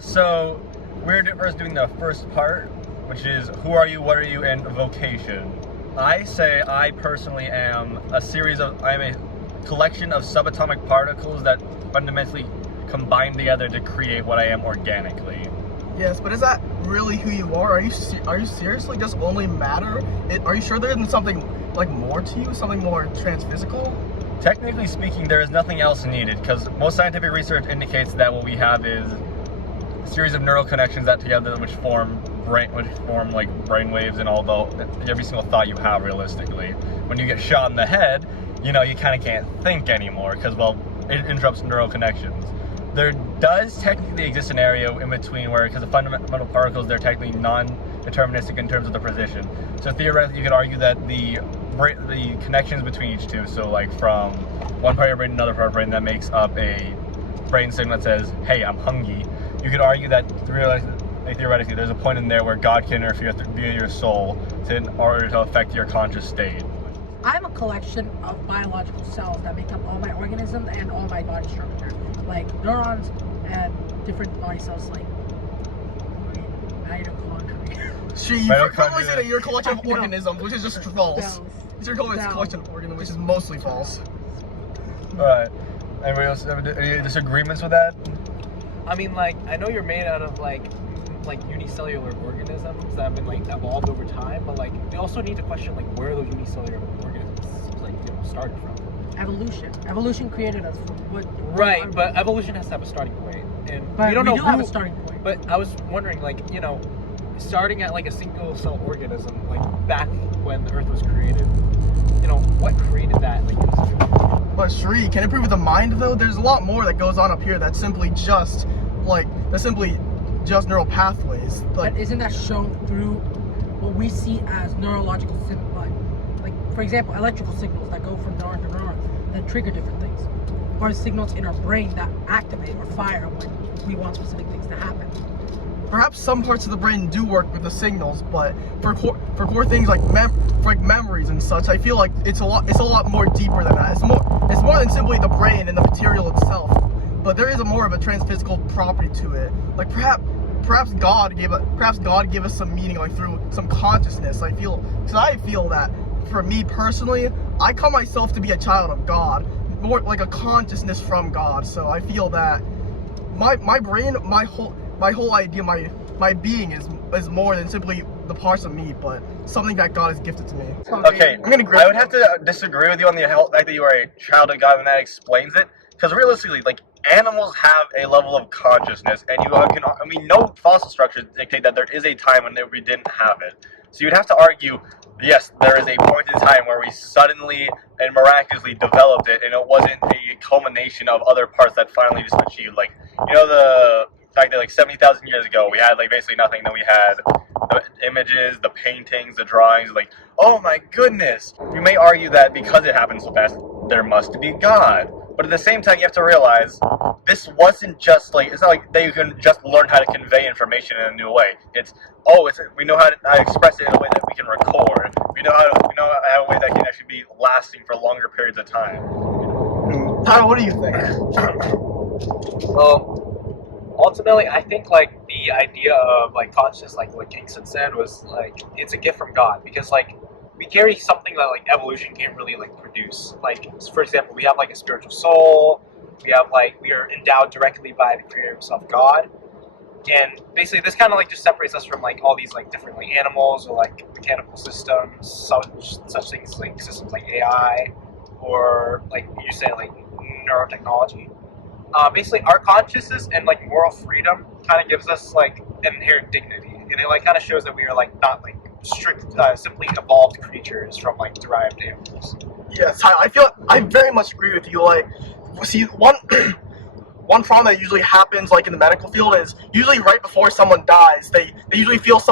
So we're first doing the first part, which is who are you, what are you, and vocation. I say I personally am I'm a collection of subatomic particles that fundamentally combine together to create what I am organically. Yes, but is that really who you are? Are you seriously just only matter? Are you sure there isn't something like more to you, something more transphysical? Technically speaking, there is nothing else needed, because most scientific research indicates that what we have is a series of neural connections that together which form like brain waves and every single thought you have realistically. When you get shot in the head, you kind of can't think anymore because, well, it interrupts neural connections. There does technically exist an area in between where, because the fundamental particles, they're technically non-deterministic in terms of the position. So theoretically, you could argue that the connections between each two, so like from one part of your brain to another part of your brain that makes up a brain signal that says, hey, I'm hungry, you could argue that theoretically there's a point in there where God can interfere via your soul in order to affect your conscious state. I'm a collection of biological cells that make up all my organisms and all my body structure, like neurons and different body cells, like mitochondria. You probably say that you're a collection of organisms, which is just false. You're calling it a collection of organisms, which is mostly false. Alright. Anybody else have any disagreements with that? I mean, like, I know you're made out of like unicellular organisms that have been like evolved over time, but like we also need to question like where those unicellular organisms started from. Evolution created us from what? Right, but evolution has to have a starting point, and we don't know have a starting point. But I was wondering, like, starting at like a single cell organism, like back when the Earth was created, what created that? Like, but Shri, can it prove with the mind though? There's a lot more that goes on up here that's simply just neural pathways. But isn't that shown through what we see as neurological signals? Like, for example, electrical signals that go from neuron to neuron that trigger different things, or signals in our brain that activate or fire when we want specific things to happen. Perhaps some parts of the brain do work with the signals, but for core things like memories and such, I feel like it's a lot more deeper than that. It's more than simply the brain and the material itself. But there is more of a transphysical property to it. Like perhaps God gave us some meaning, like through some consciousness. I feel that for me personally, I call myself to be a child of God, more like a consciousness from God. So I feel that my brain, my whole idea, my being is more than simply the parts of me, but something that God has gifted to me. Okay, I would have to disagree with you on the fact that you are a child of God, and that explains it. Because realistically, like, animals have a level of consciousness, and no fossil structures dictate that there is a time when we didn't have it. So you'd have to argue, yes, there is a point in time where we suddenly and miraculously developed it, and it wasn't a culmination of other parts that finally just achieved. Like, the fact that like 70,000 years ago we had like basically nothing, then we had the images, the paintings, the drawings, like, oh my goodness. You may argue that because it happened so fast, there must be God. But at the same time, you have to realize this wasn't just like, it's not like they can just learn how to convey information in a new way. We know how to express it in a way that we can record. We know how a way that can actually be lasting for longer periods of time. Tyler, what do you think? Well, ultimately, I think like the idea of like consciousness, like what Kingston said, was like it's a gift from God, because like we carry something that like evolution can't really like produce. Like, for example, we have like a spiritual soul. We are endowed directly by the Creator himself, God. And basically, this kind of like just separates us from like all these like different like animals or like mechanical systems, such things like systems like AI, or like you say like neurotechnology. Basically, our consciousness and like moral freedom kind of gives us like an inherent dignity, and it like kind of shows that we are like not like simply evolved creatures from like derived animals. Yes, I very much agree with you. Like, see, one problem that usually happens like in the medical field is usually right before someone dies, they usually feel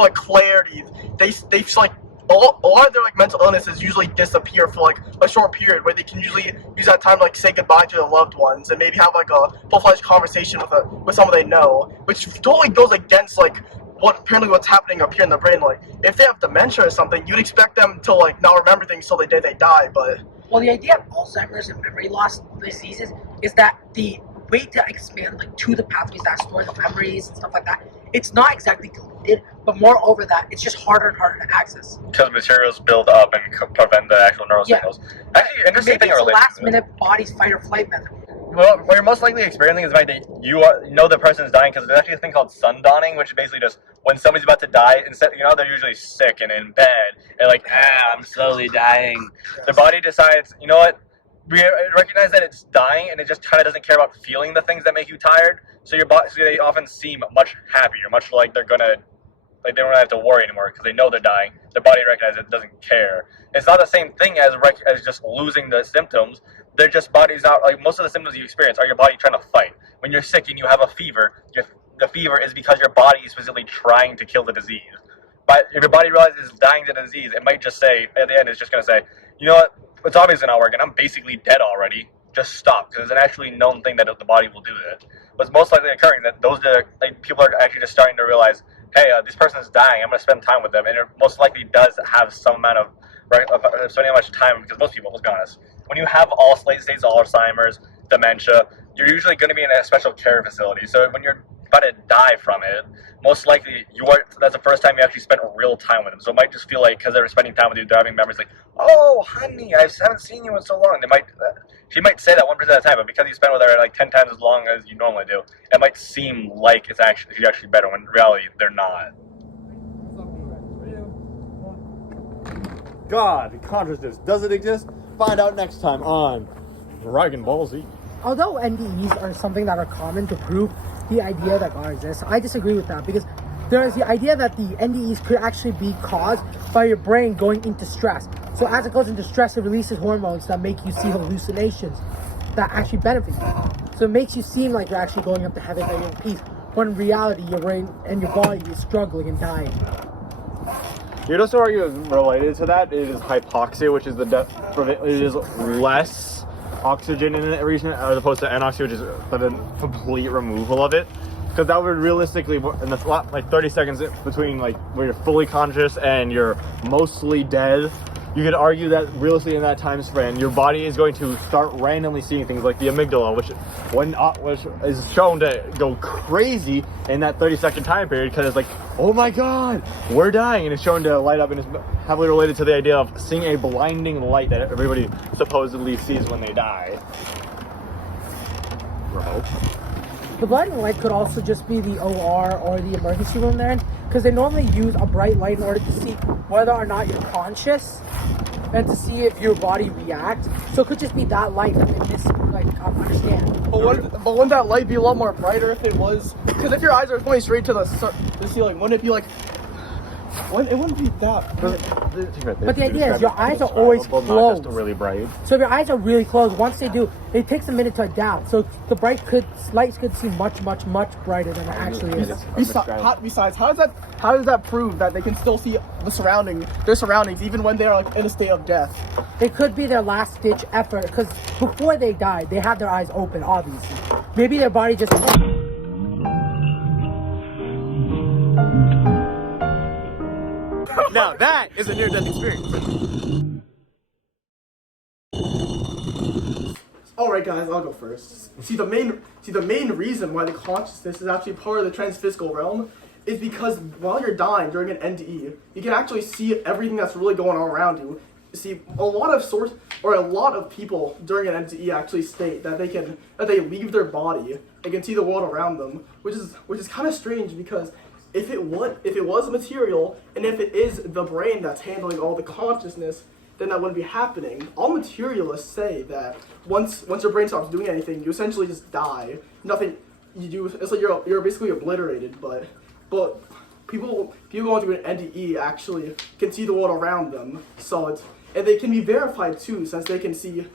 like clarity. They like a lot of their like mental illnesses usually disappear for like a short period, where they can usually use that time to like say goodbye to their loved ones and maybe have like a full-fledged conversation with someone they know, which totally goes against like what's happening up here in the brain. Like, if they have dementia or something, you'd expect them to like not remember things till the day they die. But well, the idea of Alzheimer's and memory loss diseases is that the way to expand like to the pathways that store the memories and stuff like that. It's not exactly deleted, but moreover that it's just harder and harder to access. Because materials build up and prevent the actual neural signals. Actually, interesting Maybe thing it's a related last to it. minute body's fight or flight method. Well, what you're most likely experiencing is the fact that you know the person's dying, because there's actually a thing called sundawning, which is basically just when somebody's about to die, instead, they're usually sick and in bed, and like, I'm slowly dying. Their body decides, you know what, we recognize that it's dying, and it just kind of doesn't care about feeling the things that make you tired, so your body, so they often seem much happier, much like they're gonna, like they don't have to worry anymore, because they know they're dying. Their body recognizes it doesn't care. It's not the same thing as just losing the symptoms. They're just body's not, like most of the symptoms you experience are your body trying to fight. When you're sick and you have a fever, the fever is because your body is physically trying to kill the disease. But if your body realizes it's dying to the disease, it might just say, at the end, it's just going to say, you know what, it's obviously not working. I'm basically dead already. Just stop, because it's an actually known thing that the body will do that. What's most likely occurring that people are actually just starting to realize, hey, this person's dying. I'm going to spend time with them, and it most likely does have some amount of spending much time, because most people, let's be honest, when you have all late-stage Alzheimer's, dementia, you're usually going to be in a special care facility. So when you're about to die from it, most likely that's the first time you actually spent real time with them. So it might just feel like, because they're spending time with you, they're having memories like, oh, honey, I haven't seen you in so long. She might say that 1% of the time, but because you spend with her like 10 times as long as you normally do, it might seem like she's actually better, when in reality, they're not. God, consciousness, does it exist? Find out next time on Dragon Ball Z. Although NDEs are something that are common to prove the idea that God exists, I disagree with that, because there is the idea that the NDEs could actually be caused by your brain going into stress. So as it goes into stress, it releases hormones that make you see hallucinations that actually benefit you. So it makes you seem like you're actually going up to heaven and in peace, when in reality your brain and your body is struggling and dying. You'd also argue is related to that. It is hypoxia, which is it is less oxygen in the region as opposed to anoxia, which is the complete removal of it. Because that would realistically, in the like 30 seconds between like where you're fully conscious and you're mostly dead, you could argue that realistically in that time span, your body is going to start randomly seeing things like the amygdala, which is shown to go crazy in that 30-second time period, because it's like, oh my god, we're dying, and it's shown to light up, and it's heavily related to the idea of seeing a blinding light that everybody supposedly sees when they die. Remote. The blinding light could also just be the OR or the emergency room there, because they normally use a bright light in order to see whether or not you're conscious and to see if your body reacts. So it could just be that light that they understand. But wouldn't that light be a lot more brighter if it was? Because if your eyes are pointing straight to the ceiling, wouldn't it be like? It wouldn't be that. But the idea is your eyes are always closed. Really bright. So if your eyes are really closed, once they do, it takes a minute to adapt. So the lights could seem much brighter than it actually is. Besides, how does that prove that they can still see their surroundings even when they are like in a state of death? It could be their last ditch effort, because before they died, they had their eyes open, obviously. Maybe their body just... Now that is a near-death experience. Alright guys, I'll go first. See the main reason why the consciousness is actually part of the transphysical realm is because while you're dying during an NDE, you can actually see everything that's really going on around you. See, a lot of people during an NDE actually state that they leave their body and can see the world around them, which is kind of strange, because if it was material, and if it is the brain that's handling all the consciousness, then that wouldn't be happening. All materialists say that once your brain stops doing anything, you essentially just die. Nothing you do, it's like you're basically obliterated. But people going through an NDE actually can see the world around them. And they can be verified too, since they can see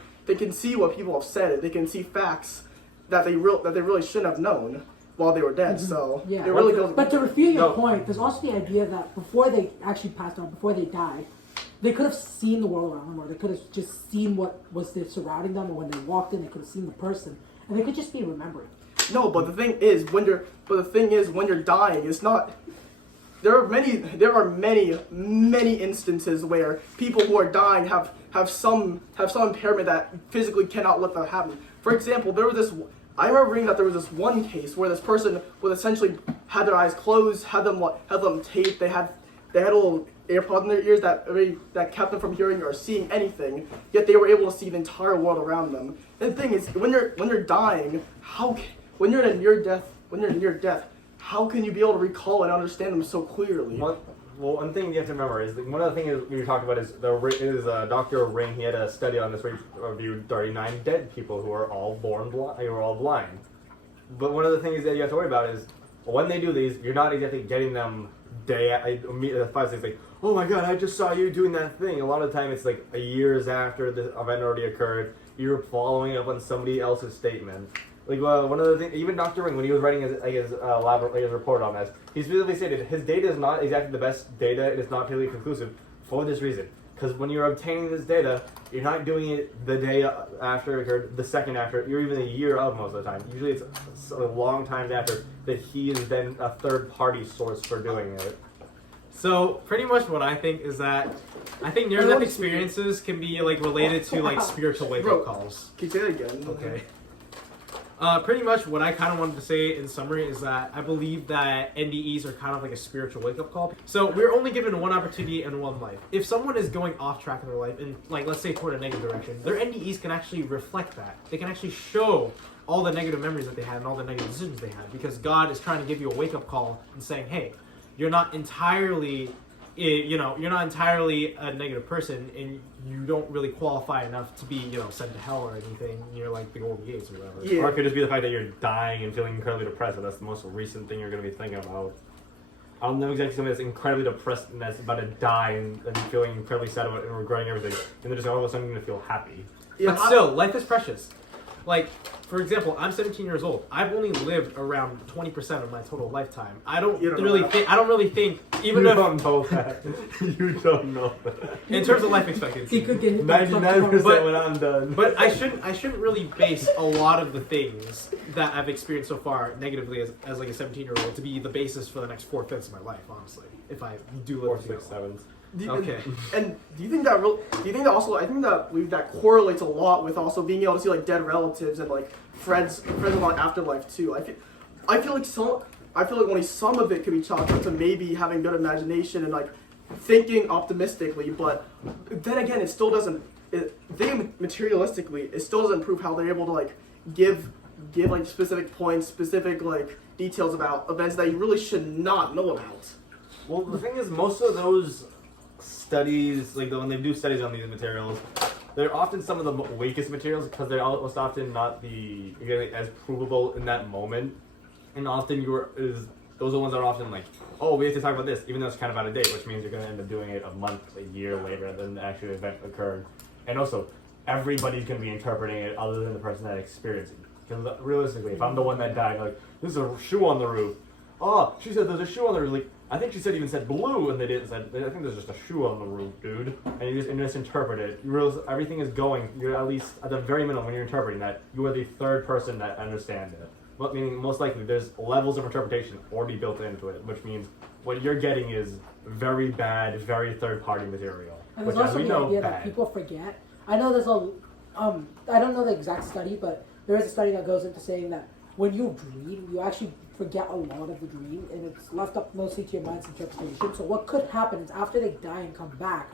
what people have said. They can see facts that they really shouldn't have known while they were dead. So yeah. It really goes. But to refute your point, there's also the idea that before they actually passed on, before they died, they could have seen the world around them, or they could have just seen what was there surrounding them, or when they walked in, they could have seen the person, and they could just be remembering. No, but the thing is, when you're dying, it's not. There are many instances where people who are dying have some impairment that physically cannot let that happen. For example, there was I remember reading that there was this one case where this person would essentially had their eyes closed, had them taped. They had a little AirPod in their ears that kept them from hearing or seeing anything. Yet they were able to see the entire world around them. And the thing is, when you're dying, when you're near death, how can you be able to recall and understand them so clearly? One thing you have to remember is one of the things we talked about is Dr. Ring. He had a study on this where he reviewed 39 dead people who are all blind. But one of the things that you have to worry about is when they do these, you're not exactly getting them immediately 5 6 like, oh my god, I just saw you doing that thing. A lot of the time it's like years after the event already occurred. You're following up on somebody else's statement. Like one of the things, even Dr. Ring, when he was writing his report on this, he specifically stated his data is not exactly the best data. It is not totally conclusive for this reason. Because when you're obtaining this data, you're not doing it the day after it occurred, the second after, or even a year of most of the time. Usually it's a long time after that he is then a third-party source for doing it. So pretty much what I think is that I think near-death experiences can be like related to like spiritual wake-up calls. Can you say that again? Okay. Pretty much what I kind of wanted to say in summary is that I believe that NDEs are kind of like a spiritual wake-up call. So we're only given one opportunity and one life. If someone is going off track in their life and like let's say toward a negative direction, their NDEs can actually reflect that. They can actually show all the negative memories that they had and all the negative decisions they had because God is trying to give you a wake-up call and saying, hey, you're not entirely a negative person and you don't really qualify enough to be, sent to hell or anything. You're like the golden gates or whatever. Yeah. Or it could just be the fact that you're dying and feeling incredibly depressed. And that's the most recent thing you're going to be thinking about. I don't know exactly somebody that's incredibly depressed and that's about to die and feeling incredibly sad about it and regretting everything. And then just all of a sudden you're going to feel happy. Yeah, but still, life is precious. Like, for example, I'm 17 years old. I've only lived around 20% of my total lifetime. I don't really think, even if don't know that. You don't know that. In terms of life expectancy, He could get 99% when I'm done. But I shouldn't really base a lot of the things that I've experienced so far negatively as like a 17-year-old to be the basis for the next 4/5 of my life. Honestly, if I do live 4 to 6 7. Okay. And do you think that also? I think that correlates a lot with also being able to see like dead relatives and like friends about afterlife too. I feel like only some of it could be chalked up to maybe having good imagination and like thinking optimistically, but then again, it still doesn't. Materialistically, it still doesn't prove how they're able to like give like specific points, specific like details about events that you really should not know about. Well, the thing is, most of those studies, like when they do studies on these materials, they're often some of the weakest materials because they're most often not as provable in that moment, and often those are the ones that are often like, oh, we have to talk about this, even though it's kind of out of date, which means you're going to end up doing it a month, a year later than the actual event occurred, and also everybody's going to be interpreting it other than the person that experienced it. Because realistically, if I'm the one that died, like, there's a shoe on the roof. Oh, she said there's a shoe on the roof. Like, I think she said even said blue, and they didn't say. I think there's just a shoe on the roof, dude. And you just interpret it. You realize everything is going. You're at least at the very minimum when you're interpreting that, you are the third person that understands it. Well, meaning most likely there's levels of interpretation already built into it, which means what you're getting is very bad, very third-party material. And there's which, also as we the know, idea bad. that people forget. I know there's I don't know the exact study, but there is a study that goes into saying that when you dream, you actually forget a lot of the dream, and it's left up mostly to your mind's interpretation. So what could happen is after they die and come back,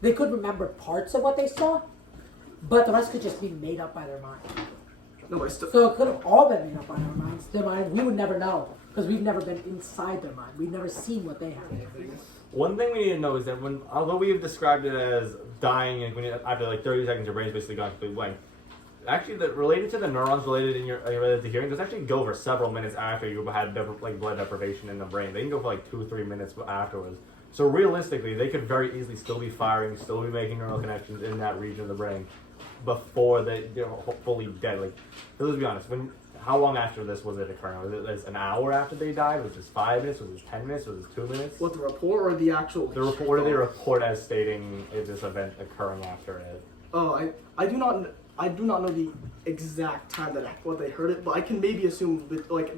they could remember parts of what they saw, but the rest could just be made up by their mind. No, So it could have all been made up by their minds. Their mind, we would never know because we've never been inside their mind. We've never seen what they have. One thing we need to know is that although we have described it as dying, and after like 30 seconds your brain's basically gone completely blank, actually, related to the neurons related to hearing, those actually go for several minutes after you had blood deprivation in the brain. They can go for like 2-3 minutes afterwards. So realistically, they could very easily still be firing, still be making neural connections in that region of the brain before they're fully dead. Like, let's be honest, how long after this was it occurring? Was it an hour after they died? Was it 5 minutes? Was it 10 minutes? Was it 2 minutes? What, the report or the actual? The report. What did they report as stating this event occurring after it? Oh, I do not know the exact time what they heard it, but I can maybe assume like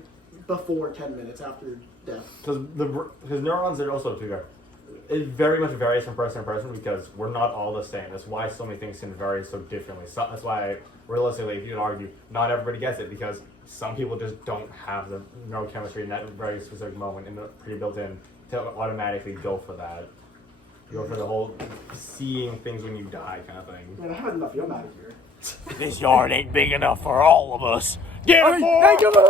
before 10 minutes after death. Because neurons are also it very much varies from person to person because we're not all the same. That's why so many things can vary so differently. So that's why, realistically, if you can argue, not everybody gets it because some people just don't have the neurochemistry in that very specific moment and pre-built in to automatically go for that. Go for the whole seeing things when you die kind of thing. Man, I had enough. I'm out of here. This yard ain't big enough for all of us. Get aboard! Thank you.